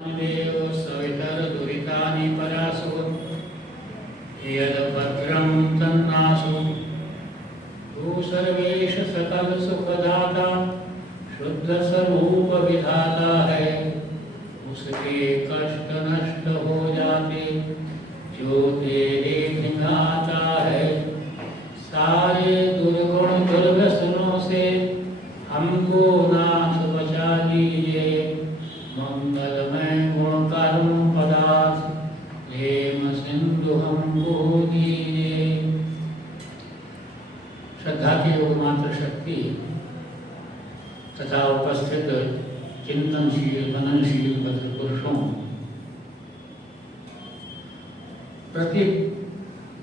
देव सवितर्दुरितानि परासु यद्भद्रं तन्नासु तु सर्वेश सकल सुखदाता शुद्ध स्वरूप विधाता है। उसके कष्ट नष्ट हो जाते जो तेरे भिंगाता है। सारे दुर्गुण दुर्व्यसनों से हमको नाथ बचा लीजिए। मंगलमय गुण करुण पदार्थ प्रेम सिंधु हमको दीजिए। श्रद्धा की एकमात्र शक्ति तथा उपस्थित चिंतनशील मननशील पुरुषों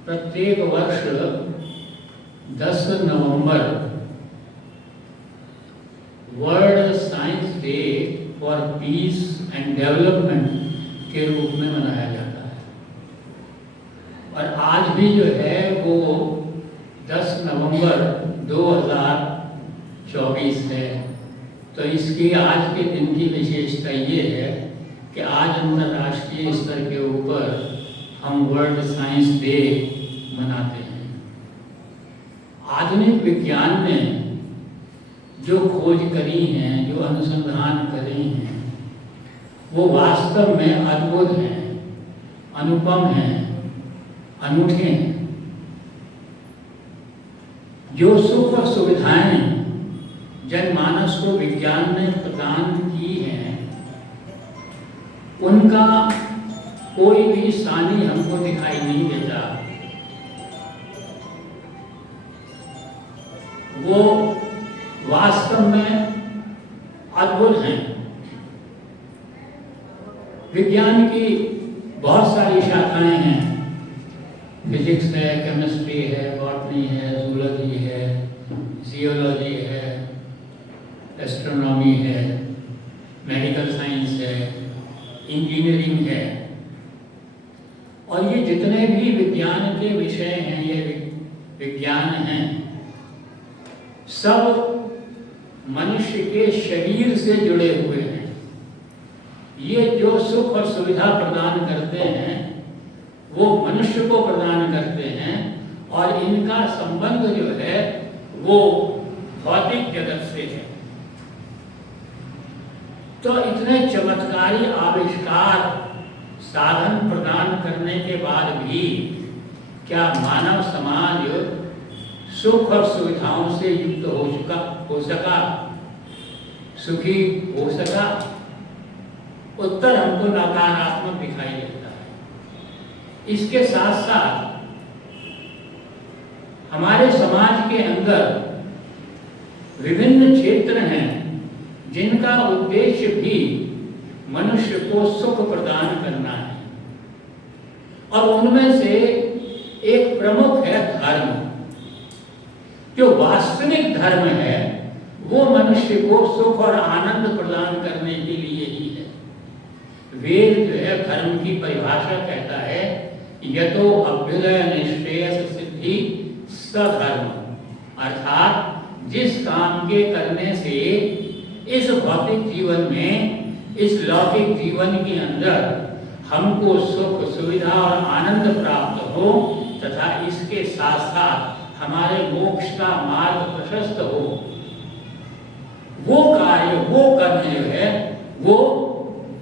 प्रत्येक वर्ष 10 November world science day for peace and development के रूप में मनाया जाता है। और आज भी जो है वो 10 नवंबर 2024 है। तो इसकी आज के दिन की विशेषता ये है कि आज अंतर्राष्ट्रीय स्तर के ऊपर हम वर्ल्ड साइंस डे मनाते हैं। आधुनिक विज्ञान ने जो खोज करी हैं, जो अनुसंधान करे हैं, वो वास्तव में अद्भुत हैं, अनुपम हैं, अनूठे हैं। जो सुख और सुविधाएं जनमानस को विज्ञान ने प्रदान की हैं, उनका कोई भी सानी हमको दिखाई नहीं देता। वो वास्तव में अद्भुत हैं। विज्ञान की बहुत सारी शाखाएं हैं। फिजिक्स है, केमिस्ट्री है, बॉटनी है, जूलॉजी है, जियोलॉजी है, एस्ट्रोनॉमी है, मेडिकल साइंस है, इंजीनियरिंग है। और ये जितने भी विज्ञान के विषय हैं, ये विज्ञान हैं, सब मनुष्य के शरीर से जुड़े हुए हैं। ये जो सुख और सुविधा प्रदान करते हैं वो मनुष्य को प्रदान करते हैं, और इनका संबंध जो है वो भौतिक जगत से है। तो इतने चमत्कारी आविष्कार साधन प्रदान करने के बाद भी क्या मानव समाज सुख और सुविधाओं से युक्त हो सका, सुखी हो सका? उत्तर हमको नकारात्मक दिखाई देता है। इसके साथ साथ हमारे समाज के अंदर विभिन्न क्षेत्र हैं जिनका उद्देश्य भी मनुष्य को सुख प्रदान करना है। और उनमें से एक प्रमुख है धर्म। जो वास्तविक धर्म है वो मनुष्य को सुख और आनंद प्रदान करने के लिए ही है। वेद जो है धर्म की परिभाषा कहता है, यतो अभ्युदय निश्रेयस सिद्धि सधर्म, अर्थात जिस काम के करने से इस भौतिक जीवन में, इस लौकिक जीवन के अंदर हमको सुख सुविधा और आनंद प्राप्त हो तथा इसके साथ साथ हमारे मोक्ष का मार्ग प्रशस्त हो, वो कार्य, वो कर्म जो है वो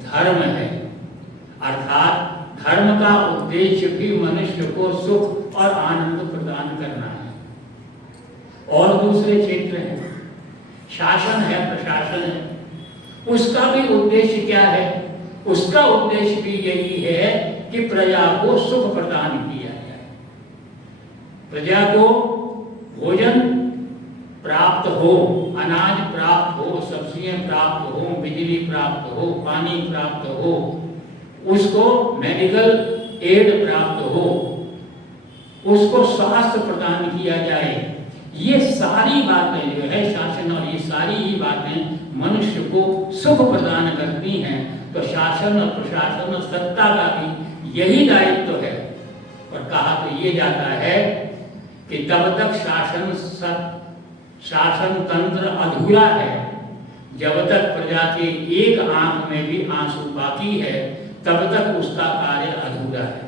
धर्म है। अर्थात धर्म का उद्देश्य भी मनुष्य को सुख और आनंद प्रदान करना है। और दूसरे क्षेत्र हैं, शासन है, प्रशासन है। उसका भी उद्देश्य क्या है? उसका उद्देश्य भी यही है कि प्रजा को सुख प्रदान किया जाए, प्रजा को भोजन प्राप्त हो, अनाज प्राप्त हो, सब्जियां प्राप्त हो, बिजली प्राप्त हो, पानी प्राप्त हो, उसको मेडिकल एड प्राप्त हो, उसको स्वास्थ्य प्रदान किया जाए। ये सारी बातें जो है शासन, और ये सारी ही बातें मनुष्य को सुख प्रदान करती हैं। तो शासन और प्रशासन और सत्ता का भी यही दायित्व है। और कहा तो ये जाता है कि तब तक शासन तंत्र अधूरा है जब तक प्रजा के एक आंख में भी आंसू बाकी है तब तक उसका कार्य अधूरा है।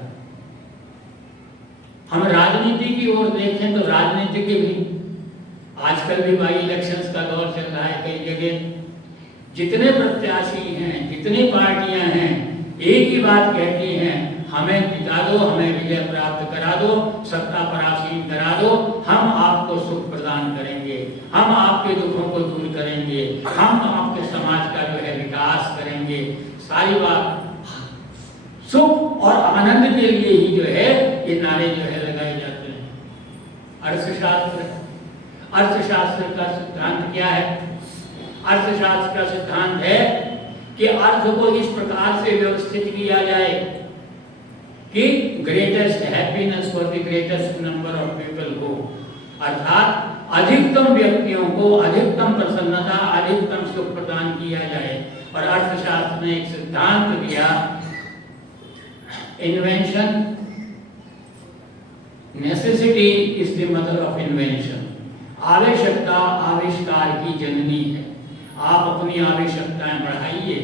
हम राजनीति की ओर देखें तो राजनीति के भी आजकल भी बाई इलेक्शंस का दौर चल रहा है। कई जगह जितने प्रत्याशी हैं, जितनी पार्टियां हैं, एक ही बात कहती हैं, हमें जिता दो, हमें विजय प्राप्त करा दो, सत्ता पर आसीन करा दो, हम आपको सुख प्रदान करेंगे, हम आपके दुखों को दूर करेंगे, हम आपके समाज का जो है विकास करेंगे। सारी बात सुख और आनंद के लिए ही जो है ये नारे जो है लगाए जाते हैं। अर्थशास्त्र का सिद्धांत क्या है? अर्थशास्त्र का सिद्धांत है कि अर्थ को इस प्रकार से व्यवस्थित किया जाए कि greatest happiness for the greatest number of people हो, अर्थात अधिकतम व्यक्तियों को अधिकतम प्रसन्नता, अधिकतम सुख प्रदान किया जाए। और अर्थशास्त्र ने एक सिद्धांत दिया, invention, necessity is the mother of invention. आवश्यकता आविष्कार की जननी है। आप अपनी आवश्यकताएं बढ़ाइए,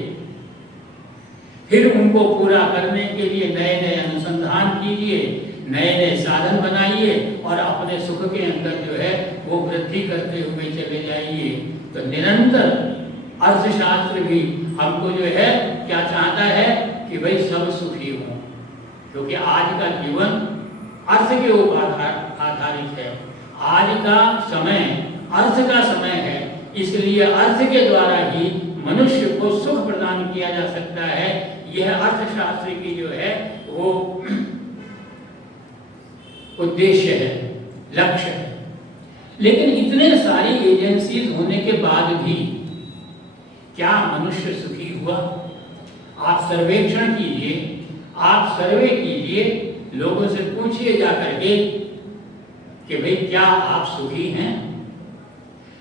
फिर उनको पूरा करने के लिए नए नए अनुसंधान कीजिए, नए नए साधन बनाइए और अपने सुख के अंदर जो है वो वृद्धि करते हुए चले जाइए। तो निरंतर अर्थशास्त्र भी हमको जो है क्या चाहता है कि भाई सब सुखी हों, क्योंकि आज का जीवन अर्थ के ऊपर आधारित है। आज का समय अर्थ का समय है, इसलिए अर्थ के द्वारा ही मनुष्य को सुख प्रदान किया जा सकता है। यह अर्थशास्त्र की जो है वो उद्देश्य है, लक्ष्य है। लेकिन इतने सारी एजेंसीज होने के बाद भी क्या मनुष्य सुखी हुआ? आप सर्वेक्षण कीजिए, आप सर्वे कीजिए, लोगों से पूछिए जाकर के कि भाई क्या आप सुखी हैं?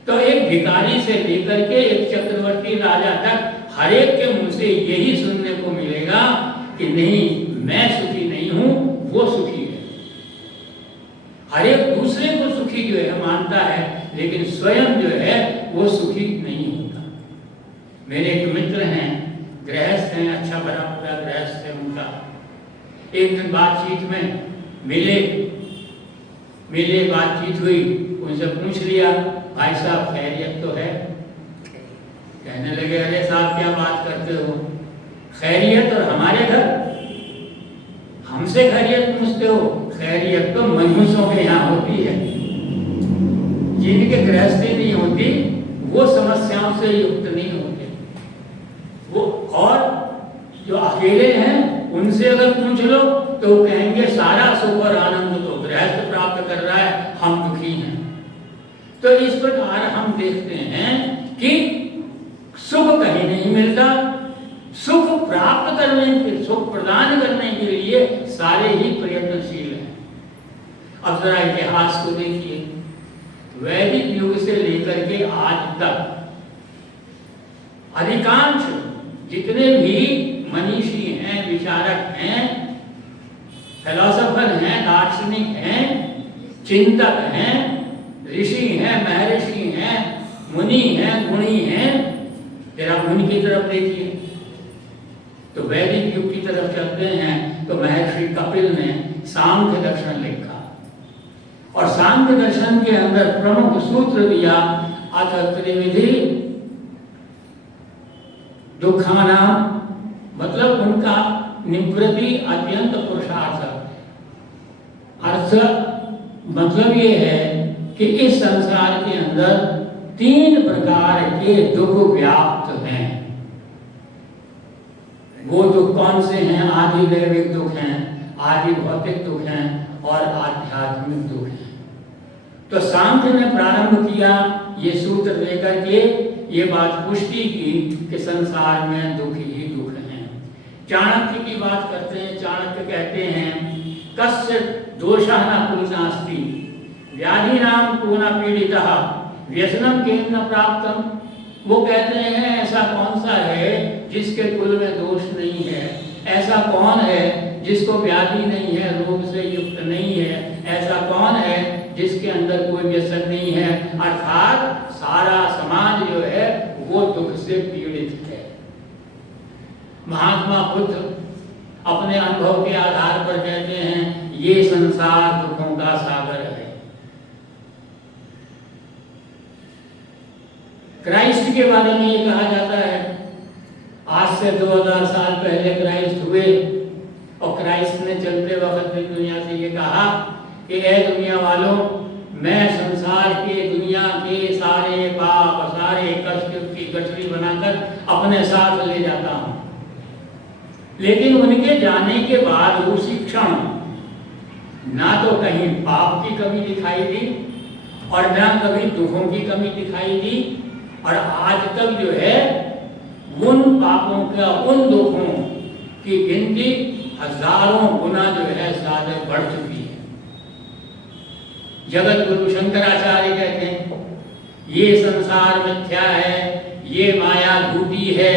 तो एक भिखारी से लेकर के एक चक्रवर्ती राजा तक हर एक के मुंह से यही सुनने को मिलेगा कि नहीं, मैं सुखी नहीं हूं, वो सुखी है। हर एक दूसरे को सुखी जो है मानता है, लेकिन स्वयं जो है वो सुखी नहीं होता। मेरे एक मित्र हैं, गृहस्थ हैं, अच्छा भरा पूरा गृहस्थ है उनका। एक दिन बातचीत में मिले बातचीत हुई, उनसे पूछ लिया, भाई साहब खैरियत तो है? कहने लगे, अरे साहब क्या बात करते हो, खैरियत और हमारे घर, हमसे खैरियत पूछते हो? खैरियत तो मयूसों के यहाँ होती है, जिनके गृहस्थी नहीं होती वो समस्याओं से युक्त नहीं होते। वो और जो अकेले हैं उनसे अगर पूछ लो तो कहेंगे सारा सुख और आनंद तो गृहस्थ प्राप्त कर रहा है, हम दुखी हैं। तो इस प्रकार हम देखते हैं कि सुख कहीं नहीं मिलता। सुख प्राप्त करने के, सुख प्रदान करने के लिए सारे ही प्रयत्नशील हैं। अब जरा इतिहास को देखिए, वैदिक युग से लेकर के आज तक अधिकांश जितने भी मनीषी हैं, विचारक हैं, फिलोसोफर हैं, दार्शनिक हैं, चिंतक हैं, ऋषि हैं, महर्षि हैं, मुनि हैं, गुणी हैं, जरा मुनि की तरफ देखिए। तो वैदिक युग की तरफ चलते हैं तो महर्षि कपिल ने सांख्य दर्शन लिखा और सांख्य दर्शन के अंदर प्रमुख सूत्र दिया, अथ त्रिविधि दुखानाम, मतलब उनका निवृत्ति अत्यंत पुरुषार्थ। अर्थ मतलब ये है कि इस संसार के अंदर 3 प्रकार के दुख व्याप्त हैं। वो दुख कौन से हैं? आदि दैविक दुख हैं, आदि भौतिक दुख हैं और आध्यात्मिक दुख हैं। तो सांख्य ने प्रारंभ किया ये सूत्र लेकर के ये बात पुष्टि की कि संसार में दुख ही दुख हैं। चाणक्य की बात करते हैं, चाणक्य कहते हैं, कस्य दोषः न कुलनास्ति व्याधिनां को न पीड़ितः व्यसनं केन न प्राप्तम्। वो कहते हैं ऐसा कौन सा है जिसके कुल में दोष नहीं है, ऐसा कौन है जिसको व्याधि नहीं है, रोग से युक्त नहीं है, ऐसा कौन है जिसके अंदर कोई व्यसन नहीं है। अर्थात सारा समाज जो है वो दुख से पीड़ित है। महात्मा बुद्ध अपने अनुभव के आधार पर कहते हैं ये संसार दुखों का सागर है। क्राइस्ट के बारे में ये कहा जाता है, आज से 2000 साल पहले क्राइस्ट हुए और क्राइस्ट ने चलते वक्त दुनिया से ये कहा कि ऐ दुनिया वालों, मैं संसार के दुनिया के सारे पाप सारे कष्ट की गठरी बनाकर अपने साथ ले जाता हूं। लेकिन उनके जाने के बाद उसी क्षण ना तो कहीं पाप की कमी दिखाई दी और ना कभी दुखों की कमी दिखाई दी, और आज तक जो है उन पापों का उन दुखों की गिनती हजारों गुना जो है ज्यादा बढ़ चुकी है। जगत गुरु शंकराचार्य कहते हैं ये संसार मिथ्या है, ये माया झूठी है,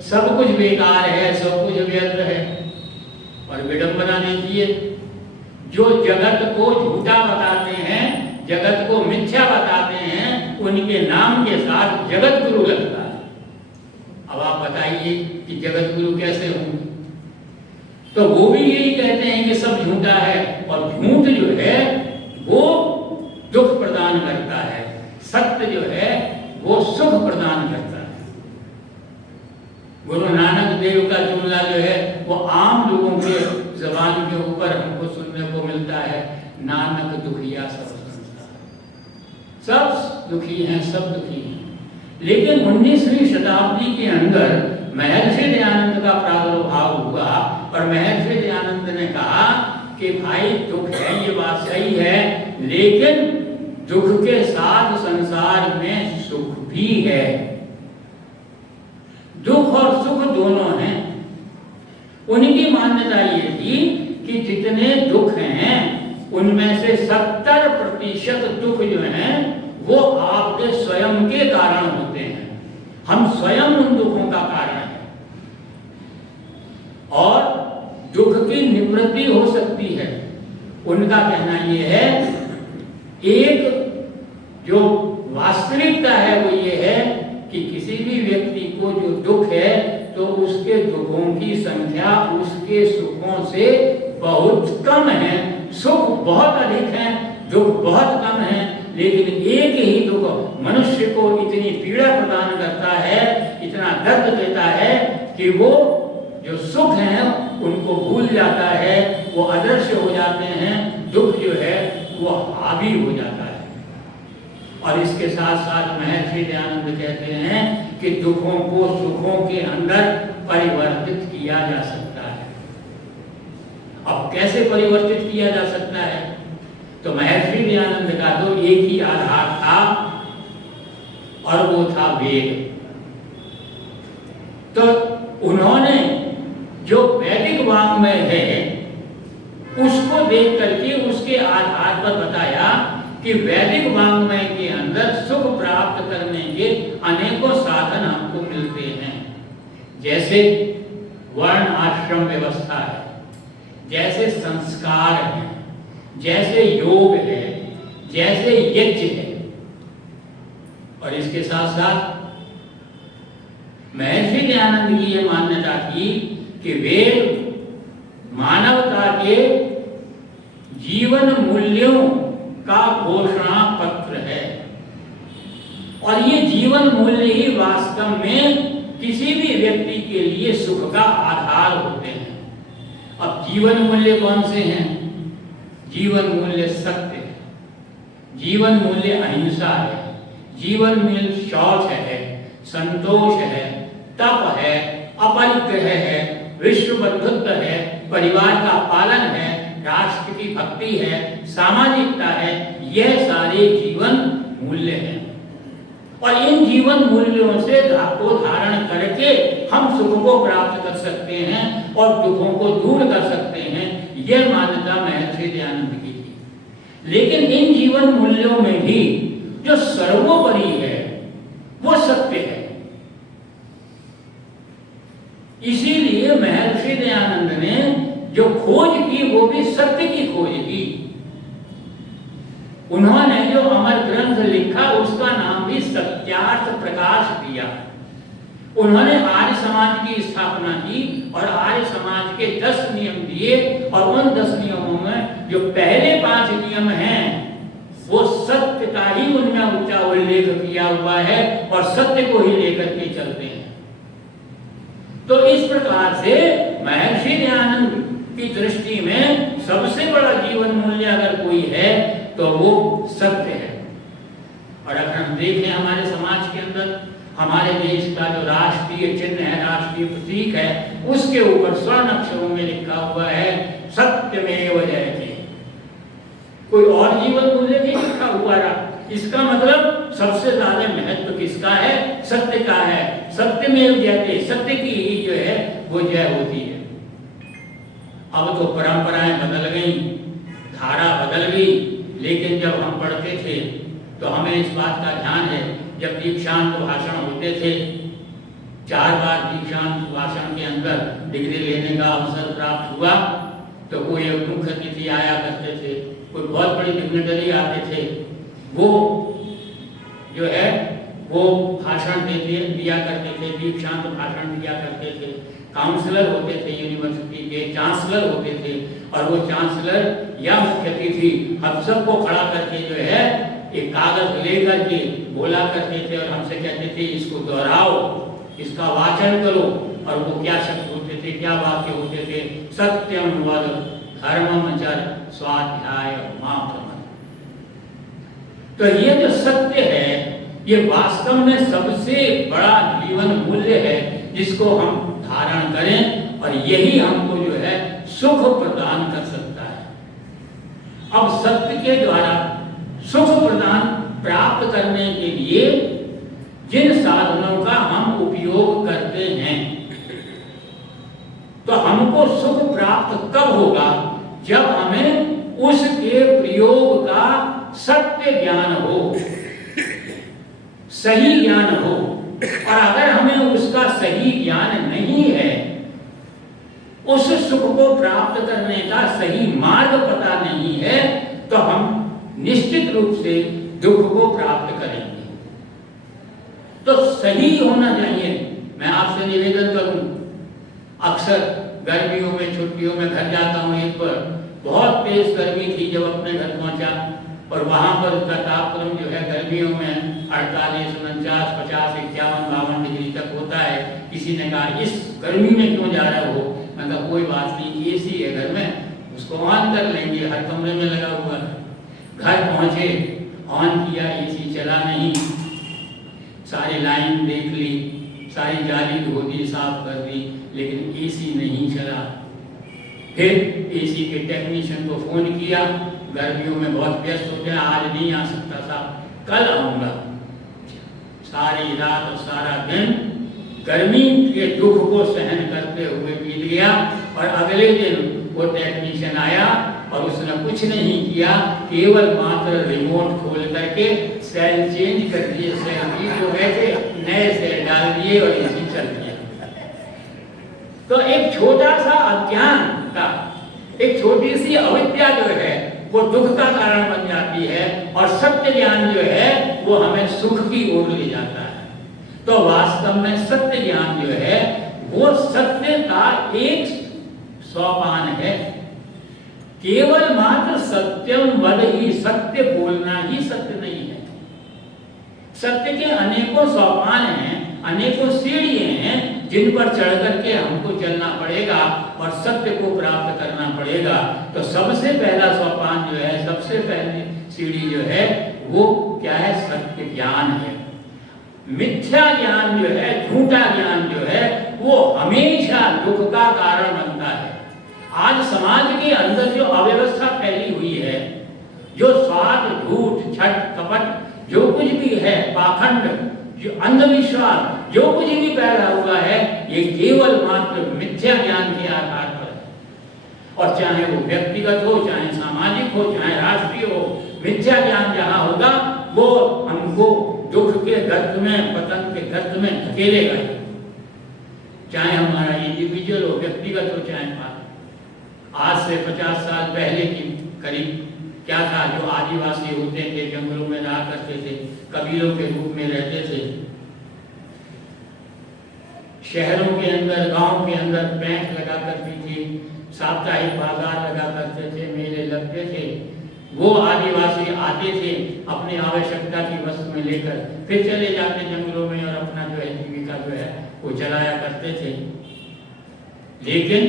सब कुछ बेकार है, सब कुछ व्यर्थ है। और विडंबना देखिए, जो जगत को झूठा बताते हैं, जगत को मिथ्या बताते हैं, उनके नाम के साथ जगत गुरु लगता है। अब आप बताइए कि जगत गुरु कैसे होंगे? तो वो भी यही कहते हैं कि सब झूठा है, और झूठ जो है वो दुख प्रदान करता है, सत्य जो है वो सुख प्रदान करता है। गुरु नानक देव का जुमला जो है वो आम लोगों के जबान के ऊपर हमको सुनने को मिलता है, नानक दुखिया सब संसार, सब दुखी हैं, सब दुखी हैं। लेकिन 19वीं शताब्दी के अंदर महर्षि दयानंद का प्रादुर्भाव हुआ और महर्षि दयानंद ने कहा कि भाई दुख है, ये बात सही है, लेकिन दुख के साथ संसार में सुख भी है। दुख और सुख दोनों हैं। उनकी मान्यता ये थी कि जितने दुख हैं उनमें से 70% दुख जो हैं वो आपके स्वयं के कारण होते हैं। हम स्वयं उन दुखों का कारण है, और दुख की निवृत्ति हो सकती है। उनका कहना यह है, एक जो वास्तविकता है वो ये है कि किसी भी व्यक्ति को जो दुख है तो उसके दुखों की संख्या उसके सुखों से बहुत कम है। सुख बहुत अधिक है, दुख बहुत कम है, लेकिन एक ही दुख मनुष्य को इतनी पीड़ा प्रदान करता है, इतना दर्द देता है कि वो जो सुख है उनको भूल जाता है, वो अदृश्य हो जाते हैं, दुख जो है वो हावी हो जाता है। और इसके साथ साथ महर्षि दयानंद कहते हैं कि दुखों को सुखों के अंदर परिवर्तित किया जा सकता है। अब कैसे परिवर्तित किया जा सकता है? तो महर्षि दयानंद का तो एक ही आधार था और वो था वेद। तो उन्होंने जो वैदिक वाङ्मय है उसको देख करके उसके आधार पर बताया कि वैदिक वाङ्मय के अंदर सुख प्राप्त करने के अनेकों साधन हमको मिलते हैं। जैसे वर्ण आश्रम व्यवस्था है, जैसे संस्कार है, जैसे योग है, जैसे यज्ञ है। और इसके साथ साथ महर्षि दयानंद की यह मान्यता थी कि वेद मानवता के जीवन मूल्यों का घोषणा पत्र है, और ये जीवन मूल्य ही वास्तव में किसी भी व्यक्ति के लिए सुख का आधार होते हैं। अब जीवन मूल्य कौन से हैं? जीवन मूल्य सत्य है, जीवन मूल्य अहिंसा है, जीवन मूल्य शौच है, संतोष है, तप है, अपरिग्रह है, विश्व बंधुत्व है, परिवार का पालन है, राष्ट्र की भक्ति है, सामाजिकता है। यह सारे जीवन मूल्य हैं, और इन जीवन मूल्यों से को धारण करके हम सुख को प्राप्त कर सकते हैं और दुखों को दूर कर सकते हैं। यह मान्यता महर्षि दयानंद की थी। लेकिन इन जीवन मूल्यों में भी जो सर्वोपरि है वो सत्य है। इसीलिए महर्षि दयानंद ने जो खोज की वो भी सत्य की खोज की। उन्होंने जो अमर ग्रंथ लिखा उसका नाम भी सत्यार्थ प्रकाश दिया। उन्होंने आर्य समाज की स्थापना की और आर्य समाज के 10 नियम दिए, और उन 10 नियमों में जो पहले 5 नियम हैं वो सत्य का ही उनमें ऊंचा उल्लेख किया हुआ है और सत्य को ही लेकर के चलते हैं। तो इस प्रकार से महर्षि दयानंद की दृष्टि में सबसे बड़ा जीवन मूल्य अगर कोई है तो वो सत्य है। और अगर हम देखें हमारे समाज के अंदर, हमारे देश का जो राष्ट्रीय चिन्ह है, राष्ट्रीय प्रतीक है, उसके ऊपर स्वर्ण अक्षरों में लिखा हुआ है सत्यमेव जयते। कोई और जीवन मूल्य नहीं लिखा हुआ रहा। इसका मतलब सबसे ज्यादा महत्व किसका है? सत्य का है। सत्यमेव जयते, सत्य की ही जो है वो जय होती है। अब तो परंपराएं बदल गई, धारा बदल गई, लेकिन जब हम पढ़ते थे तो हमें इस बात का ध्यान है, जब दीक्षांत भाषण होते थे, 4 बार दीक्षांत भाषण के अंदर डिग्री लेने का अवसर प्राप्त हुआ तो कोई मुख्य अतिथि आया करते थे, कोई बहुत बड़ी डिग्नेटरी आते थे, वो जो है वो भाषण दिया करते थे, दीक्षांत भाषण दिया करते थे। काउंसलर होते थे यूनिवर्सिटी के, चांसलर होते थे, और वो चांसलर या मुख्य अतिथि हम सबको खड़ा करके जो है एक कागज लेकर के बोला करते थे और हमसे कहते थे इसको दोहराओ, इसका वाचन करो। और वो क्या शब्द होते थे, क्या वाक्य होते थे? सत्यम वद धर्मम चर स्वाध्याय मात्रम। तो ये जो सत्य है ये वास्तव में सबसे बड़ा जीवन मूल्य है जिसको हम धारण करें, और यही हमको जो है सुख प्रदान कर सकता है। अब सत्य के द्वारा सुख प्रदान प्राप्त करने के लिए जिन साधनों का हम उपयोग करते हैं, तो हमको सुख प्राप्त कब होगा? जब हमें उसके प्रयोग का सत्य ज्ञान हो, सही ज्ञान हो। और अगर हमें उसका सही ज्ञान नहीं है, उस सुख को प्राप्त करने का सही मार्ग पता नहीं है, तो हम निश्चित रूप से दुख को प्राप्त करेंगे। तो सही होना चाहिए। मैं आपसे निवेदन करूं, अक्सर गर्मियों में छुट्टियों में घर जाता हूं, एक बार बहुत तेज गर्मी थी जब अपने घर पहुंचा, और वहां पर उसका तापक्रम जो है गर्मियों में 48, 49, 50, 51, 52 डिग्री तक होता है। किसी ने कहा इस गर्मी में क्यों जा रहे हो? मैं कहा कोई बात नहीं, एसी है घर में, उसको ऑन कर लेंगे, हर कमरे में लगा हुआ है। घर पहुंचे, ऑन किया, एसी चला नहीं, सारी लाइन देख ली, सारी जाली धो दी, साफ कर दी, लेकिन एसी नहीं चला। फिर एसी के टेक्नीशियन को फोन किया, गर्मियों में बहुत व्यस्त होते हैं, आज नहीं आ सकता था, कल आऊंगा। सारी रात और सारा दिन गर्मी के दुख को सहन करते हुए बीत गया, और अगले दिन वो टेक्नीशियन आया और उसने कुछ नहीं किया, केवल मात्र रिमोट खोल करके सेल चेंज कर दिए, सेल भी जो है थे नए सेल डाल दिए और एसी चल दिया। तो एक छोटा सा अज्ञान का, एक छोटी सी अविद्या जो है वो दुख का कारण बन जाती है, और सत्य ज्ञान जो है वो हमें सुख की ओर ले जाता है। तो वास्तव में सत्य ज्ञान जो है वो सत्य का एक सोपान है। केवल मात्र सत्यम वद ही, सत्य बोलना ही सत्य नहीं है। सत्य के अनेकों सोपान हैं, अनेकों सीढ़ियां हैं जिन पर चढ़ करके हमको चलना पड़ेगा और सत्य को प्राप्त करना पड़ेगा। तो सबसे पहला सोपान जो है, सबसे पहली सीढ़ी जो है वो क्या है? सत्य ज्ञान है। मिथ्या ज्ञान जो है, झूठा ज्ञान जो है, वो हमेशा दुख का कारण बनता है। आज समाज के अंदर जो अव्यवस्था फैली हुई है, जो स्वार्थ, झूठ, छठ, कपट, जो कुछ भी है, पाखंड, जो अंधविश्वास, जो कुछ भी पैदा हुआ है, ये केवल मात्र मिथ्या ज्ञान के आधार पर है। और चाहे वो व्यक्तिगत हो, चाहे सामाजिक हो, चाहे राष्ट्रीय हो, मिथ्या ज्ञान जहां होगा वो हमको दुख के गर्त में, पतन के गर्त में धकेलेगा। चाहे हमारा इंडिविजुअल हो, व्यक्तिगत हो, चाहे आज से 50 साल पहले की करीब क्या था, जो आदिवासी होते थे, जंगलों में रहा करते थे, कबीलों के रूप में रहते थे, शहरों के अंदर, गांव के अंदर बैंक लगा करती थी, साप्ताहिक बाजार लगा करते थे, मेले लगते थे। वो आदिवासी आते थे अपनी आवश्यकता की वस्तु में लेकर, फिर चले जाते जंगलों में और अपना जो है जीविका जो है वो चलाया करते थे। लेकिन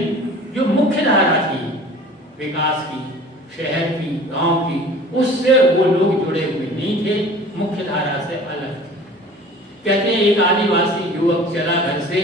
जो मुख्य धारा थी विकास की, शहर की, गांव की, उससे वो लोग जुड़े हुए नहीं थे, मुख्य धारा से अलग थे। कहते हैं एक आदिवासी युवक चला घर से,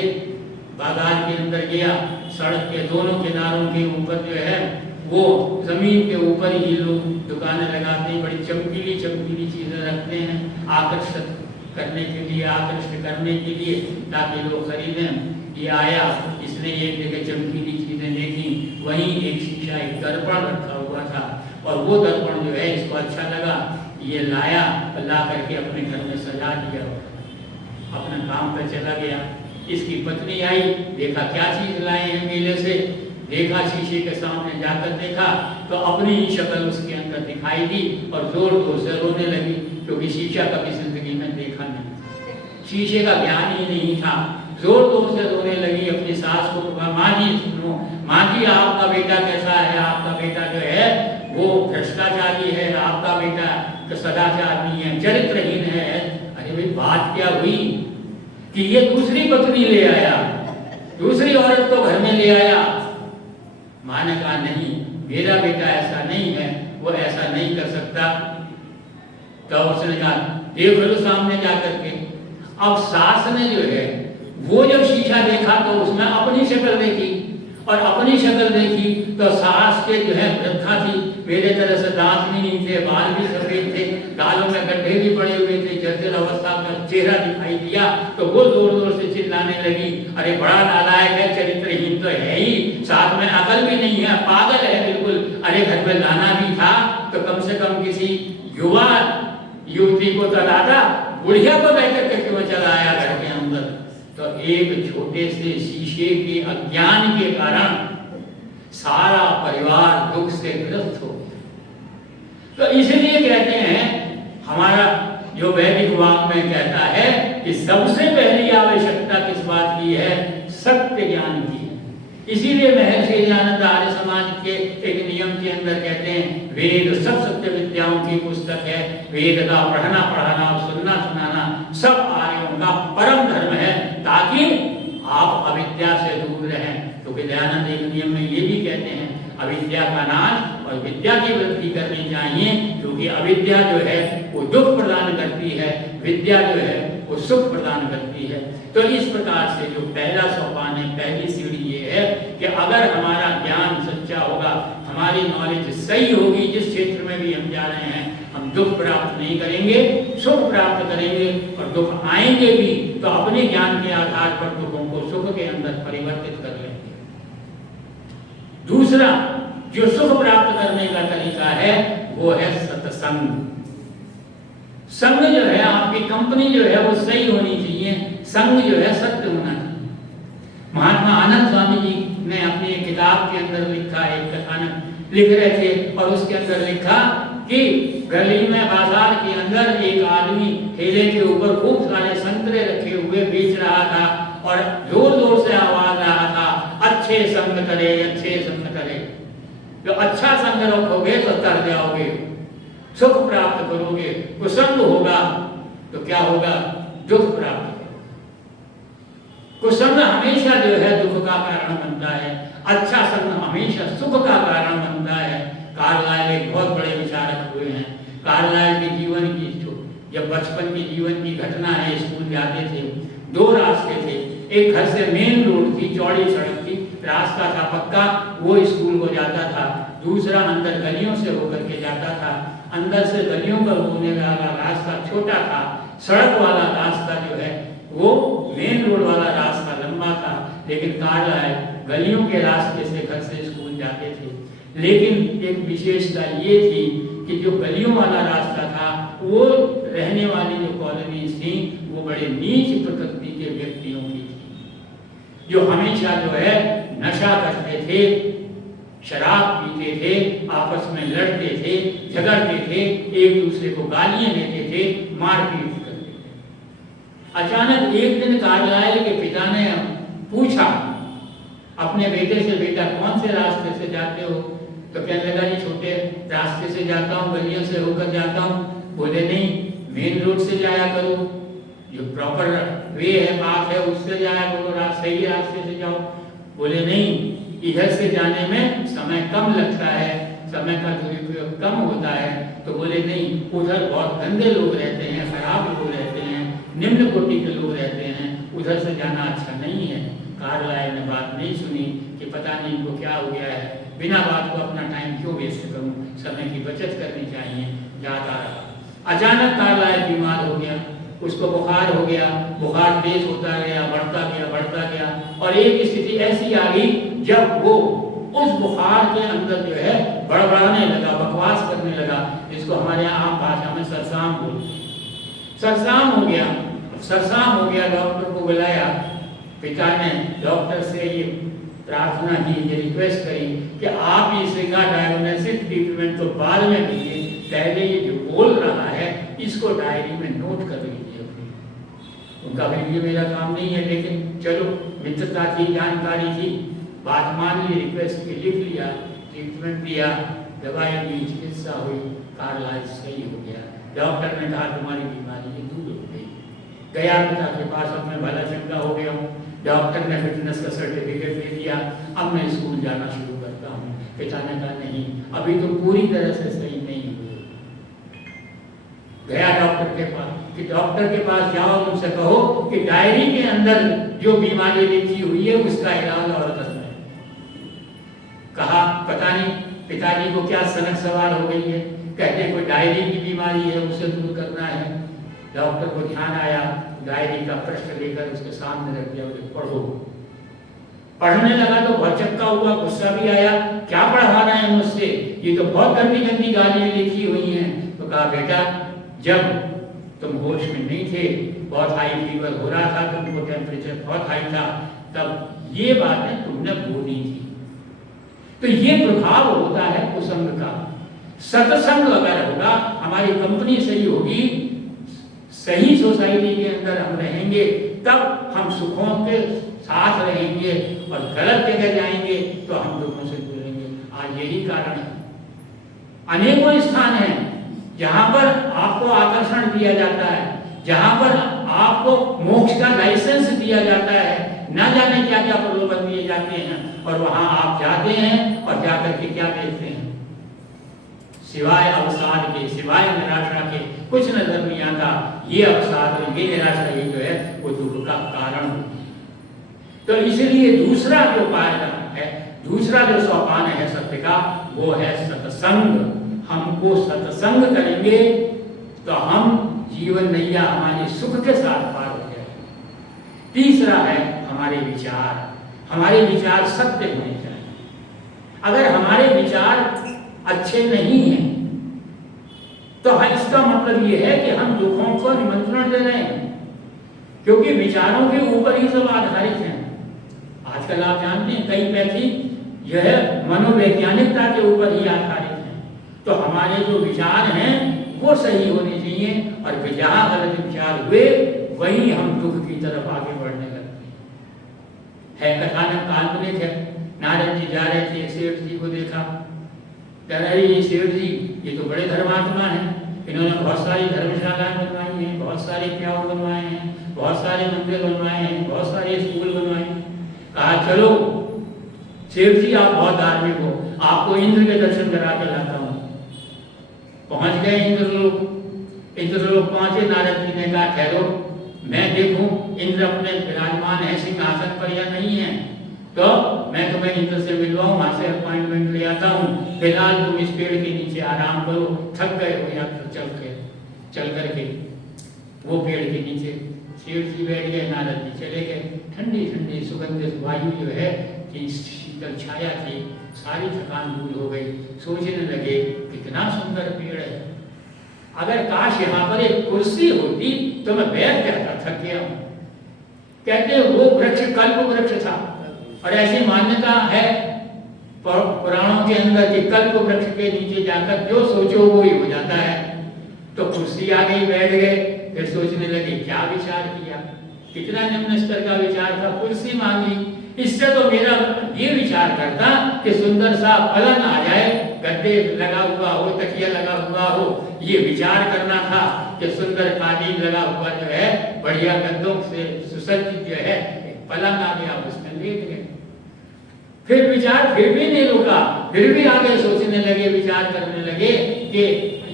बाजार के अंदर गया, सड़क के दोनों किनारों के ऊपर जो है वो जमीन के ऊपर ही लोग दुकानें लगाते हैं, बड़ी चमकीली चमकीली चीजें रखते हैं आकर्षित करने के लिए, आकर्षित करने के लिए, ताकि लोग खरीदें। ये आया, इसने एक जगह चमकीली चीजें देखी, वहीं एक शीशा, एक दर्पण रखा हुआ था, और वो दर्पण जो है इसको अच्छा लगा, ये लाया, ला करके अपने घर में सजा दिया, अपने काम पे चला गया। इसकी पत्नी आई, देखा क्या चीज लाए हैं मेले से, देखा शीशे के सामने जाकर देखा तो अपनी ही शक्ल उसके अंदर दिखाई दी और जोर जोर से रोने लगी, क्योंकि शीशा कभी जिंदगी में देखा नहीं, शीशे का ज्ञान ही नहीं था। जोर जोर से रोने लगी, अपनी सास को कहा, माँ जी सुनो, माँ जी आपका बेटा कैसा है, आपका बेटा जो है वो भ्रष्टाचारी है, आपका बेटा तो सदाचार नहीं है, चरित्रहीन है। अरे भाई बात क्या हुई कि ये दूसरी पत्नी ले आया, दूसरी औरत को घर में ले आया। माँ ने कहा नहीं, मेरा बेटा ऐसा नहीं है, वो ऐसा नहीं कर सकता। तो उसने कहा देख लो सामने जा करके। अब सास ने जो है वो जब शीशा देखा तो उसने अपनी शक्ल देखी, और अपनी शक्ल देखी तो सास के जो है वृद्धा थी, मेरे तरह से दांत भी नहीं थे, बाल भी सफेद थे, गालों में गड्ढे भी पड़े हुए थे, जर्जर अवस्था का चेहरा दिखाई दिया। तो वो जोर जोर से चिल्लाने लगी, अरे बड़ा नालायक है, चरित्रहीन तो है ही, साथ में अकल भी नहीं है, पागल है बिल्कुल। अरे घर में लाना भी था तो कम से कम किसी युवा युवती को तो लाता, बुढ़िया को लेकर के क्यों चलाया घर के अंदर। तो एक छोटे से शीशे के अज्ञान के कारण सारा परिवार दुख से ग्रस्त हो गया। तो इसलिए कहते हैं, हमारा जो वैदिक वाङ्मय कहता है कि सबसे पहली आवश्यकता किस बात की है, सत्य ज्ञान की है। इसीलिए महर्षि दयानंद आर्य समाज के एक नियम के अंदर कहते हैं, वेद सब सत्य विद्याओं की पुस्तक है, वेद का पढ़ना पढ़ाना और सुनना सुनाना सब आर्यों का परम धर्म है, ताकि आप अविद्या से दूर रहें। तो दयानंद एक नियम में ये भी कहते हैं, अविद्या का नाश और विद्या की वृद्धि करनी चाहिए, क्योंकि अविद्या जो है वो दुख प्रदान करती है, विद्या जो है वो सुख प्रदान करती है। तो इस प्रकार से जो पहला सोपान है, पहली सीढ़ी ये है कि अगर हमारा ज्ञान सच्चा होगा, हमारी नॉलेज सही होगी, जिस क्षेत्र में भी हम जा रहे हैं, हम दुख प्राप्त नहीं करेंगे, सुख प्राप्त करेंगे, और दुख आएंगे भी तो अपने ज्ञान के आधार पर दुखों को सुख के अंदर परिवर्तित कर लेंगे। दूसरा जो सुख प्राप्त करने का तरीका है वो है सत्संग। संग जो है, आपकी कंपनी जो है वो सही होनी चाहिए, संग जो है सत्य होना चाहिए। महात्मा आनंद स्वामी जी ने अपनी एक किताब के अंदर लिखा, एक कथानक लिख रहे थे, और उसके अंदर लिखा कि गली में बाजार के अंदर एक आदमी ठेले के ऊपर खूब सारे संतरे रखे हुए बेच रहा था, और जोर जोर से आवाज आ रहा था, अच्छे संग करे, अच्छे संग करे। जो अच्छा संग रखोगे तो तर जाओगे, सुख प्राप्त करोगे। कुसंग होगा तो क्या होगा, दुख प्राप्त करोगे। कुसंग हमेशा जो है दुख का कारण बनता है, अच्छा संग हमेशा सुख का कारण बनता है। कार्लाइल एक बहुत बड़े विचारक हुए हैं। कार्लाइल के जीवन की जब बचपन के जीवन की घटना है, स्कूल जाते थे, दो रास्ते थे, एक घर से मेन रोड थी, चौड़ी सड़क थी, रास्ता था पक्का, वो स्कूल को जाता था। दूसरा अंदर गलियों से होकर के जाता था, अंदर से गलियों पर होने वाला रास्ता छोटा था, सड़क वाला रास्ता जो है वो मेन रोड वाला रास्ता लंबा था। लेकिन कार्लाइल गलियों के रास्ते से घर से स्कूल जाते थे। लेकिन एक विशेषता ये थी कि जो गलियों वाला रास्ता था, वो रहने वाली जो कॉलोनीज थी वो बड़े नीच प्रकृति के व्यक्तियों की थी, जो हमेशा जो है नशा करते थे, शराब पीते थे, आपस में लड़ते थे, झगड़ते थे, एक दूसरे को गालियां देते थे, मारपीट करते थे। अचानक एक दिन कार्लाइल के पिता ने पूछा अपने बेटे से, बेटा कौन से रास्ते से जाते हो? तो कहने लगा जी छोटे रास्ते से जाता हूँ, गलियों से होकर जाता हूँ। बोले नहीं, मेन रोड से जाया करो, जो प्रॉपर वे है, पाथ है, उससे जाया करो, सही रास्ते से जाओ। बोले नहीं, इधर से जाने में समय कम लगता है, समय का दुरुपयोग कम होता है। तो बोले नहीं, उधर बहुत गंदे लोग रहते हैं, खराब लोग रहते हैं, निम्न कोटि के लोग रहते हैं, उधर से जाना अच्छा नहीं है। कार्लाइल ने बात नहीं सुनी कि पता नहीं इनको क्या हो गया है, बिना बात को अपना टाइम क्यों वेस्ट करूं, समय की बचत करनी चाहिए। जाता रहा, अचानक कार्लाइल बीमार हो गया, उसको बुखार हो गया, बुखार तेज होता गया, बढ़ता गया और एक स्थिति ऐसी आ गई जब वो उस बुखार के अंदर जो है बड़बड़ाने लगा, बकवास करने लगा, जिसको हमारे यहाँ आम भाषा में सरसाम बोलते हैं। सरसाम हो गया, डॉक्टर को बुलाया। पिता ने डॉक्टर से ये प्रार्थना की, ये रिक्वेस्ट करी कि आप इसका डायग्नोस्टिक ट्रीटमेंट तो बाद में कीजिए, पहले ये जो बोल रहा है इसको डायरी में नोट कर लीजिए। उनका भी ये मेरा काम नहीं है, लेकिन चलो मित्रता थी, जानकारी थी, बात मान ली, रिक्वेस्ट की, लिख लिया, ट्रीटमेंट दिया, दवाई दी, चिकित्सा हुई, कार्लाइल सही हो गया। डॉक्टर ने कहा तुम्हारी बीमारी दूर हो गई। गया पिता के पास, अब मैं भला चंगा हो गया हूँ, डॉक्टर ने फिटनेस का सर्टिफिकेट दे दिया, अब मैं स्कूल जाना शुरू करता हूँ। पिता ने कहा नहीं, अभी तो पूरी तरह से सही नहीं हुए। गया डॉक्टर के पास कि डॉक्टर के पास जाओ, उनसे कहो कि डायरी के अंदर जो बीमारी लिखी हुई है उसका इलाज और करना है। कहा पता नहीं पिताजी को क्या सनक सवार हो गई है, कहते कोई डायरी की बीमारी है, उसे दूर करना है। डॉक्टर को ध्यान आया, डायरी का पृष्ठ लेकर उसके सामने रख दिया, उसे पढ़ो। पढ़ने लगा तो बहुत चक्का हुआ, गुस्सा भी आया, क्या पढ़ा रहे हैं मुझसे, ये तो बहुत गंदी गंदी गालियां लिखी हुई हैं। तो कहा बेटा जब तुम होश में नहीं थे, बहुत हाई फीवर हो रहा था, तुमको टेम्परेचर बहुत हाई था, तब ये बातें तुमने बोली थी। तो ये प्रभाव होता है कुसंग का। सत्संग अगर होगा, हमारी कंपनी सही होगी, सही सोसाइटी के अंदर हम रहेंगे, तब हम सुखों के साथ रहेंगे, और गलत जगह जाएंगे तो हम दुखों से जुड़ेंगे। आज यही कारण है, अनेकों स्थान हैं जहां पर आपको आकर्षण दिया जाता है, जहां पर आपको मोक्ष का लाइसेंस दिया जाता है, न जाने क्या क्या प्रलोभन दिए जाते हैं, और वहां आप जाते हैं और जाकर के क्या देखते हैं, सिवाय अवसाद के, सिवाय निराशा के कुछ नजर नहीं आता। ये अवसाद और ये निराशा ही जो है वो दुख का कारण होती है। तो इसलिए दूसरा जो पायदान है, दूसरा जो सोपान है सत्य का, वो है सत्संग। हमको सत्संग करेंगे तो हम जीवन नैया हमारी सुख के साथ पार हो जाएगी। तीसरा है हमारे विचार। हमारे विचार सत्य होने चाहिए। अगर हमारे विचार अच्छे नहीं हैं तो इसका मतलब यह है कि हम दुखों को निमंत्रण दे रहे हैं, क्योंकि विचारों के ऊपर ही सब आधारित हैं। आजकल आप जानते हैं कई पैथी यह मनोवैज्ञानिकता के ऊपर ही आधारित हैं। तो हमारे जो विचार हैं वो सही होने चाहिए, और जहां गलत विचार हुए वहीं हम दुख की तरफ आगे बढ़ने लगते हैं। कथानक काल्पनिक है। नारद जी जा रहे थे, सेठ जी को देखा, अरे सेठ जी ये तो बड़े धर्मात्मा हैं, इन्होंने बहुत सारी धर्मशालाएं बनवाई हैं, बहुत सारे प्याऊ बनवाए हैं, बहुत सारे मंदिर बनवाए हैं, बहुत सारे स्कूल बनवाए हैं। कहा चलो सेठ जी आप बहुत धार्मिक हो, आपको इंद्र के दर्शन करा के लाता हूँ। पहुंच गए इंद्रलोक। इंद्रलोक पहुंचे, नारद जी ने कहा ठहरो, मैं देखूं इंद्र अपने विराजमान है सिंहासन पर या नहीं है, तो मैं तुम्हें इंद्र से मिलवाऊं, वहां से अपॉइंटमेंट ले आता हूँ। फिलहाल तुम इस पेड़ के नीचे आराम करो, थक गए हो यात्रा चल करके वो पेड़ के नीचे सेठ जी बैठ गए, नारद जी चले गए। ठंडी ठंडी सुगंधित वायु जो है कि शीतल छाया थी, सारी थकान दूर हो गई। सोचने लगे कितना सुंदर पेड़ है, अगर काश यहाँ पर एक कुर्सी होती तो मैं बैठ जाता, थक गया हूँ। कहते वो वृक्ष कल्प वृक्ष था, और ऐसी मान्यता है पुराणों के अंदर कि कल्प वृक्ष के नीचे जाकर जो सोचो वो ही हो जाता है। तो कुर्सी आ गई, बैठ गए, फिर सोचने लगे क्या विचार किया, कितना निम्न स्तर का विचार था, कुर्सी मांगी। इससे तो मेरा ये विचार करता कि सुंदर सा पलंग आ जाए, गद्दे लगा हुआ हो, तकिया लगा हुआ हो, ये विचार करना था कि सुंदर कालीन लगा हुआ जो है, बढ़िया गद्दों से सुसज्जित जो है पलंग आ गया, उसमें लेट गए। फिर विचार फिर भी नहीं रुका, फिर भी आगे सोचने लगे, विचार करने लगे कि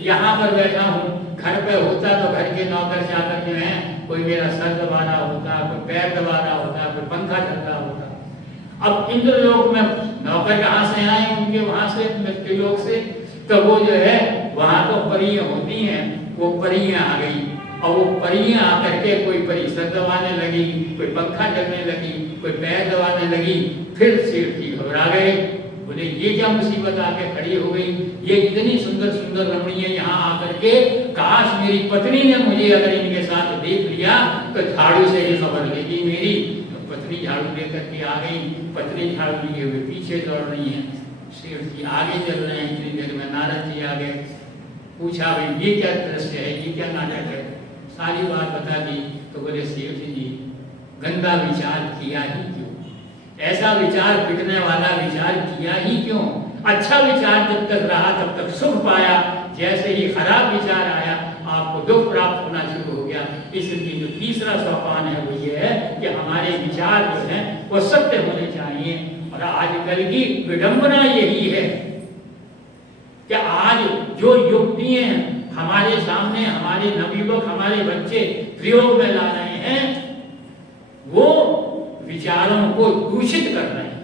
यहाँ पर बैठा हूँ, घर पे होता तो घर के नौकर चाकर जो है कोई मेरा सर दबा रहा होता, कोई पैर दबा रहा होता, कोई पंखा चल रहा होता। अब इंद्रलोक में नौकर कहाँ से आए, उनके वहां से मृत्युलोक से, तो वो जो है वहां तो परियां होती हैं, वो परियां आ गई और वो परियां आकर के कोई परी सर दबाने लगी, कोई पंखा चलने लगी, कोई पैर दबाने लगी। फिर सेठ जी घबरा गए, बोले ये क्या मुसीबत आके खड़ी हो गई, ये इतनी सुंदर सुंदर रमणीय यहाँ आकर के, काश मेरी पत्नी ने मुझे अगर इनके साथ देख लिया तो झाड़ू से ही खबर लेगी मेरी। तो पत्नी झाड़ू लेकर के आ गई, पत्नी झाड़ू लिए हुए पीछे दौड़ रही है, सेठ जी आगे चल रहे हैं। इतनी देर में नारद जी आ गए, पूछा भाई ये क्या दृश्य है, ये क्या नाटक है, सारी बात बता दी। तो बोले सेठ जी गंदा विचार किया ही क्यों, ऐसा विचार बिगड़ने वाला विचार किया ही क्यों, अच्छा विचार जब तक रहा तब तक सुख पाया, जैसे ही खराब विचार आया आपको दुख प्राप्त होना शुरू हो गया। इसलिए जो तीसरा सोपान है वो ये है कि हमारे विचार जो है वो सत्य होने चाहिए। और आजकल की विडंबना यही है कि आज जो युक्तियां हमारे सामने हमारे नवयुवक, हमारे बच्चे प्रयोग में ला रहे हैं, वो विचारों को दूषित कर रहे हैं,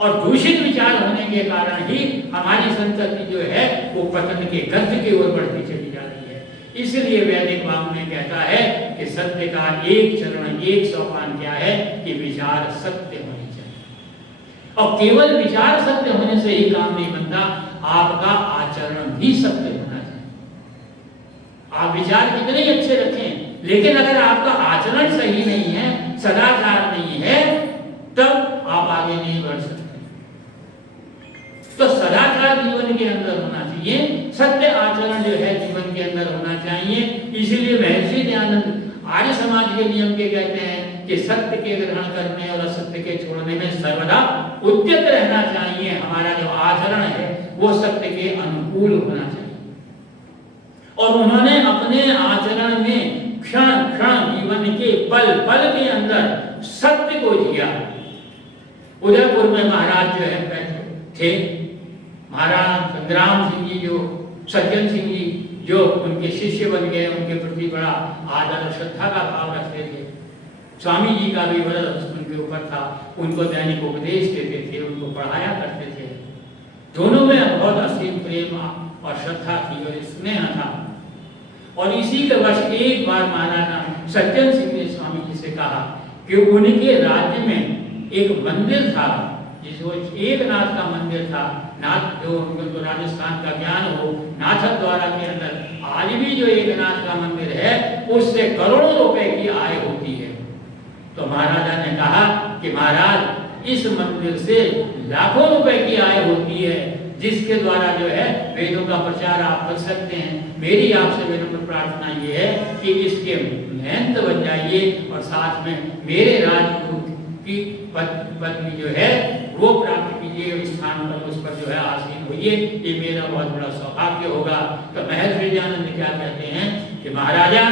और दूषित विचार होने के कारण ही हमारी संतति जो है वो पतन के गर्त की ओर बढ़ती चली जा रही है। इसलिए वैदिक वांग में कहता है कि सत्य का एक चरण, एक सोपान क्या है कि विचार सत्य होने चाहिए। और केवल विचार सत्य होने से ही काम नहीं बनता, आपका आचरण भी सत्य होना चाहिए। आप विचार कितने ही अच्छे रखें, लेकिन अगर आपका आचरण सही नहीं है, सदाचार नहीं है, तब आप आगे नहीं बढ़ सकते। तो सदाचार जीवन के अंदर होना चाहिए, सत्य आचरण जो है जीवन के अंदर होना चाहिए। इसीलिए महर्षि दयानंद आर्य समाज के नियम के कहते हैं कि सत्य के ग्रहण करने और असत्य के छोड़ने में सर्वदा उद्यत रहना चाहिए। हमारा जो आचरण है वो सत्य के अनुकूल होना चाहिए। और उन्होंने अपने आचरण में क्षण क्षण जीवन के पल पल के अंदर सत्य को जिया। उदयपुर में महाराज जो है थे, महाराज संग्राम सिंह जी, जो सज्जन सिंह जी जो उनके शिष्य बन गए, उनके प्रति बड़ा आदर और श्रद्धा का भाव रखते थे। स्वामी जी का भी बड़ा उनके ऊपर था, उनको दैनिक उपदेश देते थे, उनको पढ़ाया करते थे। दोनों में बहुत असीम प्रेम और श्रद्धा थी और स्नेह था। और इसी के वश एक बार महाराजा सज्जन सिंह ने स्वामी जी से कहा कि उनके राज्य में एक मंदिर था, जिसको एकनाथ का मंदिर था। नाथ जो उनको राजस्थान का ज्ञान हो, नाथक द्वारा के अंदर आज भी जो एकनाथ का मंदिर है उससे करोड़ों रुपए की आय होती है। तो महाराजा ने कहा कि महाराज इस मंदिर से लाखों रुपए की आय होती है, जिसके द्वारा जो है वेदों का प्रचार आप कर सकते हैं। मेरी आपसे विनम्र प्रार्थना ये है कि इसके महंत बन जाइए और साथ में मेरे राजगुरु की पत्नी जो है वो प्राप्त कीजिए, इस स्थान पर उस पर जो है आसीन होइए, ये मेरा बहुत बड़ा सौभाग्य होगा। तो महर्षि दयानंद क्या कहते हैं कि महाराजा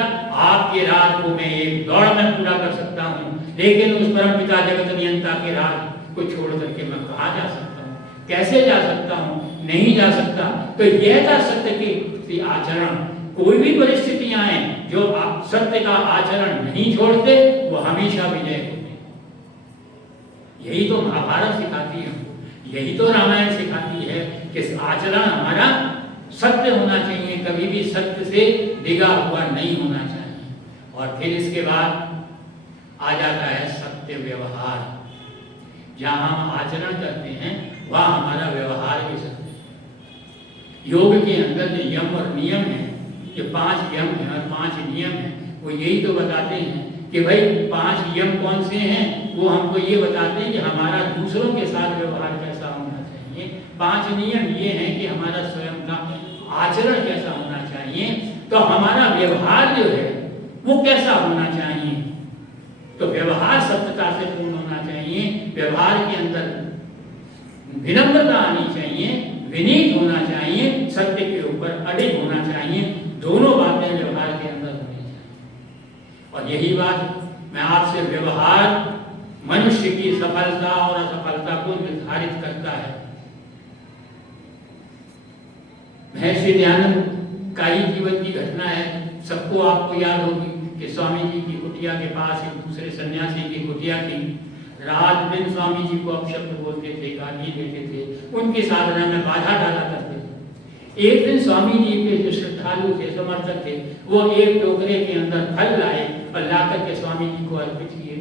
आपके राज को मैं एक दौड़ में पूरा कर सकता हूँ, लेकिन उस परम पिता जगत नियंता के राज को छोड़ करके मैं कहाँ जा सकता हूँ, कैसे जा सकता हूँ, नहीं जा सकता। तो यह था सत्य की आचरण। कोई भी परिस्थितियां आए, जो आप सत्य का आचरण नहीं छोड़ते वो हमेशा विजय होते। यही तो महाभारत सिखाती है, यही तो रामायण सिखाती है कि आचरण हमारा सत्य होना चाहिए, कभी भी सत्य से डिगा हुआ नहीं होना चाहिए। और फिर इसके बाद आ जाता है सत्य व्यवहार। जहां हम आचरण करते हैं वह हमारा व्यवहार भी सत्य है। योग के अंदर जो यम और नियम है, जो 5 यम है और 5 नियम है, वो यही तो बताते हैं कि भाई 5 यम कौन से हैं, वो हमको ये बताते हैं कि हमारा दूसरों के साथ व्यवहार कैसा होना चाहिए। 5 नियम ये हैं कि हमारा स्वयं का आचरण कैसा होना चाहिए। तो हमारा व्यवहार जो है वो कैसा होना चाहिए, तो व्यवहार सत्यता से पूर्ण होना चाहिए, व्यवहार के अंदर विनम्रता आनी चाहिए, विनीत होना चाहिए, सत्य के ऊपर अडिग होना चाहिए। दोनों बातें व्यवहार के अंदर होनी चाहिए। और यही बात मैं आपसे, व्यवहार मनुष्य की सफलता और असफलता को निर्धारित करता है। महर्षि दयानंद का ही जीवन की घटना है, सबको आपको याद होगी कि स्वामी जी की कुटिया के पास एक दूसरे सन्यासी की कुटिया थी। रात दिन स्वामी जी को अपशब्द बोलते थे, गाली देते थे, उनकी साधना में बाधा डाला करते थे। एक दिन स्वामी जी के जो श्रद्धालु थे, समर्थक थे, वो एक टोकरे के अंदर फल लाए और लाकर के स्वामी जी को अर्पित किए।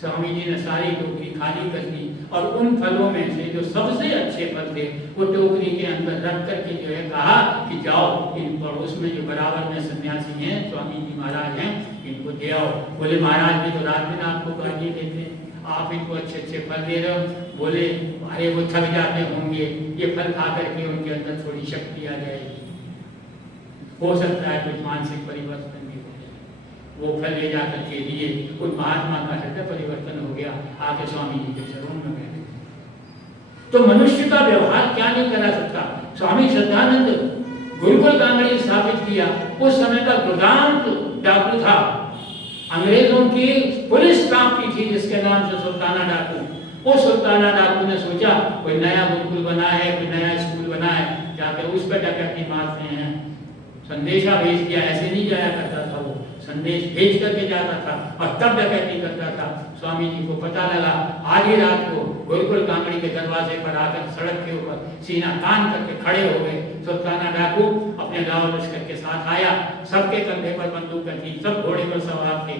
स्वामी जी ने सारी टोकरी खाली कर दी और उन फलों में से जो सबसे अच्छे फल थे वो टोकरी के अंदर रख करके जो है कहा कि जाओ इन पड़ोस में जो बराबर में सन्यासी हैं, स्वामी जी महाराज हैं, इनको दे आओ। बोले महाराज भी तो रात दिन आपको गाली देते, आप इनको अच्छे अच्छे फल दे रहे हो। बोले अरे वो थक जाते होंगे, ये फल खा करके उनके अंदर थोड़ी शक्ति आ जाएगी, हो सकता है कुछ मानसिक परिवर्तन भी हो जाए। वो फल ले जाकर के लिए उन महात्मा का हृदय परिवर्तन हो गया, आके स्वामी जी के चरणों में बैठे। तो मनुष्य का व्यवहार क्या नहीं करा सकता। स्वामी श्रद्धानंद गुरुकुल कांगड़ी स्थापित किया, उस समय का दुर्दांत डाकू था, अंग्रेजों की पुलिस कांपती थी जिसके नाम से सुल्ताना डाकू। वो सुल्ताना डाकू ने सोचा कोई नया गुरुकुल बना है, कोई नया स्कूल बना है, जाकर उस पर डकैती मारते हैं। संदेशा भेज दिया, ऐसे नहीं जाया करता था वो, संदेश भेज करके जाता था और तब डकैती करता था। स्वामी जी को पता लगा, आधी रात को गुरुकुल कांगड़ी के दरवाजे पर आकर सड़क के ऊपर सीना तान करके खड़े हो गए। सुल्ताना डाकू अपने गांव लश्कर के साथ आया, सबके कंधे पर बंदूकें थी, सब घोड़े पर सवार थे।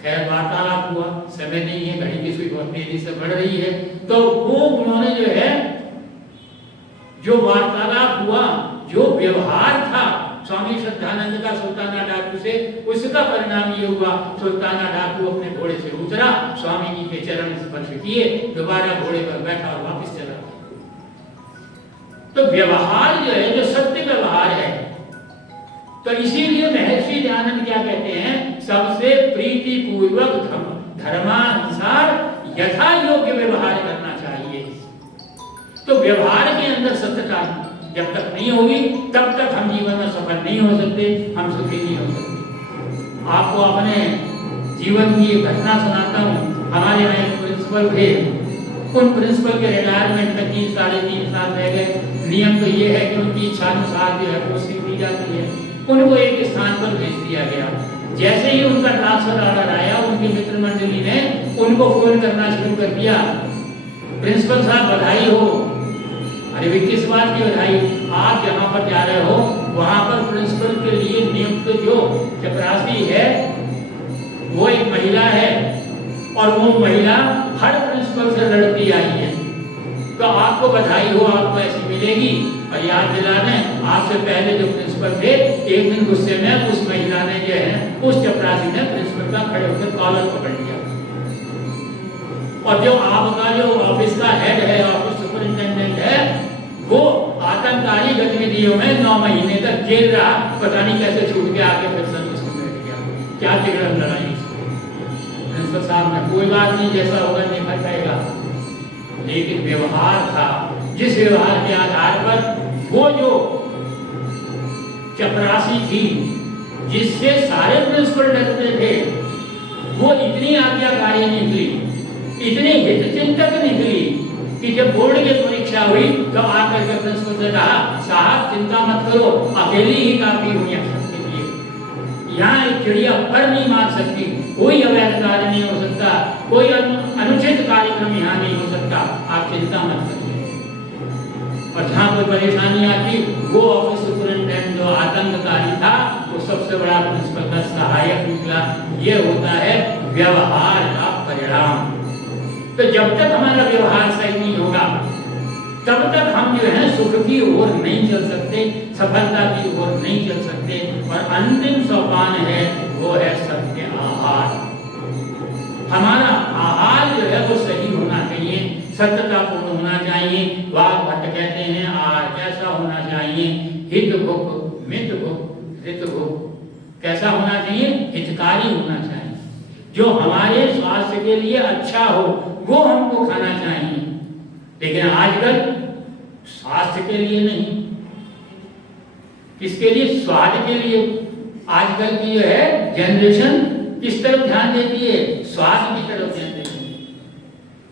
खैर वार्तालाप हुआ, समय नहीं है, घड़ी की सुई बहुत तेजी से बढ़ रही है, तो वो उन्होंने जो है जो वार्तालाप हुआ, जो व्यवहार था स्वामी श्रद्धानंद का सुल्ताना डाकू से, उसका परिणाम ये हुआ सुल्ताना डाकू अपने घोड़े से उतरा, स्वामी जी के चरण स्पर्श किए, दोबारा घोड़े पर बैठा और वापस चला। तो व्यवहार जो है, जो सत्य व्यवहार है, तो इसीलिए महर्षि दयानंद क्या कहते हैं, सबसे प्रीति पूर्वक धर्मानुसार यथा योग्य व्यवहार करना चाहिए। तो व्यवहार के अंदर सत्यता जब तक नहीं होगी तब तक हम जीवन में सफल नहीं हो सकते, हम सुखी नहीं हो सकते। आपको अपने जीवन की घटना सुनाता हूँ। हमारे यहाँ एक प्रिंसिपल थे, उन प्रिंसिपल के रिटायरमेंट में 3 साढ़े 3 साल रह गए। नियम तो ये है कि उनकी इच्छा अनुसार जो है पोस्टिंग दी जाती है, उनको एक स्थान पर भेज दिया गया। जैसे ही उनका ट्रांसफर ऑर्डर आया, उनकी मित्र मंडली ने उनको फोन करना शुरू कर दिया, प्रिंसिपल साहब बधाई हो। अरे भी किस बात की बधाई, आप जहाँ पर जा रहे हो वहाँ पर प्रिंसिपल के लिए नियुक्त जो चपरासी है वो एक महिला है और वो महिला हर प्रिंसिपल से लड़ती आई है, तो आपको बधाई हो, आपको ऐसी मिलेगी। और याद दिलाने, आपसे पहले जो प्रिंसिपल थे, एक दिन गुस्से में उस महिला ने जो है, उस चपरासी ने प्रिंसिपल का खड़े होकर कॉलर पकड़ लिया और जो आपका जो ऑफिस का हेड है, ऑफिस सुपरिंटेंडेंट है, वो आतंककारी गतिविधियों में 9 महीने तक जेल रहा, पता नहीं कैसे छूट के आके फिर सर्विस में बैठ गया। क्या तिगड़म लड़ाई प्रिंसिपल साहब ने, कोई बात नहीं, जैसा होगा देखा जाएगा। लेकिन व्यवहार था, जिस व्यवहार के आधार पर वो जो चपरासी थी जिससे सारे प्रिंसिपल डरते थे, वो इतनी आज्ञाकारी निकली, इतनी हितचिंतक निकली कि जब बोर्ड की परीक्षा हुई तो आकर के प्रिंसिपल से कहा, साहब चिंता मत करो, अकेली ही काफी हुई सबके लिए, यहाँ एक चिड़िया पर नहीं मार सकती, कोई अवैध कार्य नहीं हो सकता, कोई अनुचित कार्यक्रम यहाँ नहीं हो सकता, आप चिंता मत करिए। और जहाँ कोई परेशानी आती, वो ऑफिस सुपरिटेंडेंट जो आतंककारी था, वो सबसे बड़ा प्रिंसिपल का सहायक निकला। ये होता है व्यवहार का परिणाम। तो जब तक हमारा व्यवहार सही नहीं होगा तब तक हम जो है सुख की ओर नहीं चल सकते, सफलता की ओर नहीं चल सकते। और अंतिम सोपान है वो है सत्य आहार। हमारा आहार जो है वो सही होना चाहिए, सत्यतापूर्ण होना चाहिए। वाक भट्ट कहते हैं आहार कैसा होना चाहिए, हित भुक मित भुक हित भुक, कैसा होना चाहिए, हितकारी होना चाहिए। जो हमारे स्वास्थ्य के लिए अच्छा हो वो हमको खाना चाहिए। लेकिन आजकल स्वास्थ्य के लिए नहीं, किसके लिए? स्वाद के लिए। आजकल की जो है जनरेशन किस तरफ ध्यान देती है? स्वाद की तरफ ध्यान देती है।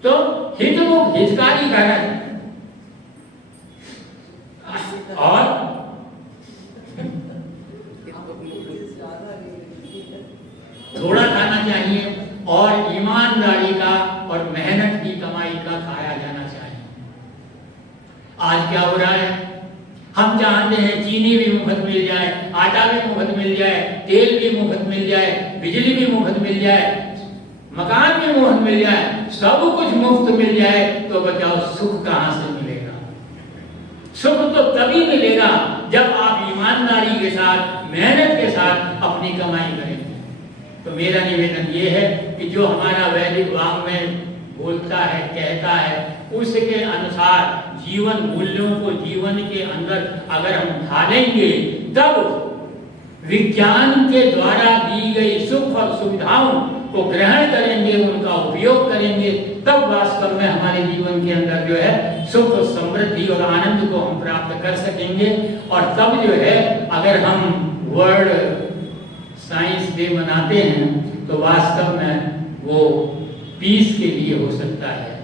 तो हितकारी कारण और थोड़ा खाना चाहिए और ईमानदारी का और मेहनत की कमाई का खाया जाना चाहिए। आज क्या हो रहा है? हम चाहते हैं चीनी भी मुफ्त मिल जाए, आटा भी मुफ्त मिल जाए, तेल भी मुफ्त मिल जाए, बिजली भी मुफ्त मिल जाए, मकान भी मुफ्त मिल जाए, सब कुछ मुफ्त मिल जाए, तो बताओ सुख कहां से मिलेगा? सुख तो तभी मिलेगा जब आप ईमानदारी के साथ, मेहनत के साथ अपनी कमाई करेंगे। तो मेरा निवेदन ये है कि जो हमारा वैदिक वाङ्मय बोलता है, कहता है, उसके अनुसार जीवन मूल्यों को जीवन के अंदर अगर हम ढालेंगे, तब विज्ञान के द्वारा दी गई सुख और सुविधाओं को ग्रहण करेंगे, उनका उपयोग करेंगे, तब वास्तव में हमारे जीवन के अंदर जो है सुख, समृद्धि और आनंद को हम प्राप्त कर सकेंगे। और तब जो है अगर हम वर्ल्ड साइंस डे मनाते हैं तो वास्तव में वो पीस के लिए हो सकता है,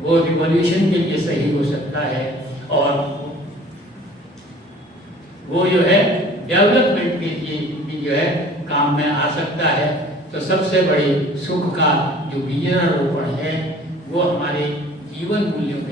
वो रिवॉल्यूशन के लिए सही हो सकता है, और वो जो है डेवलपमेंट के लिए भी जो है काम में आ सकता है। तो सबसे बड़ी सुख का जो बीजारोपण है वो हमारे जीवन मूल्यों के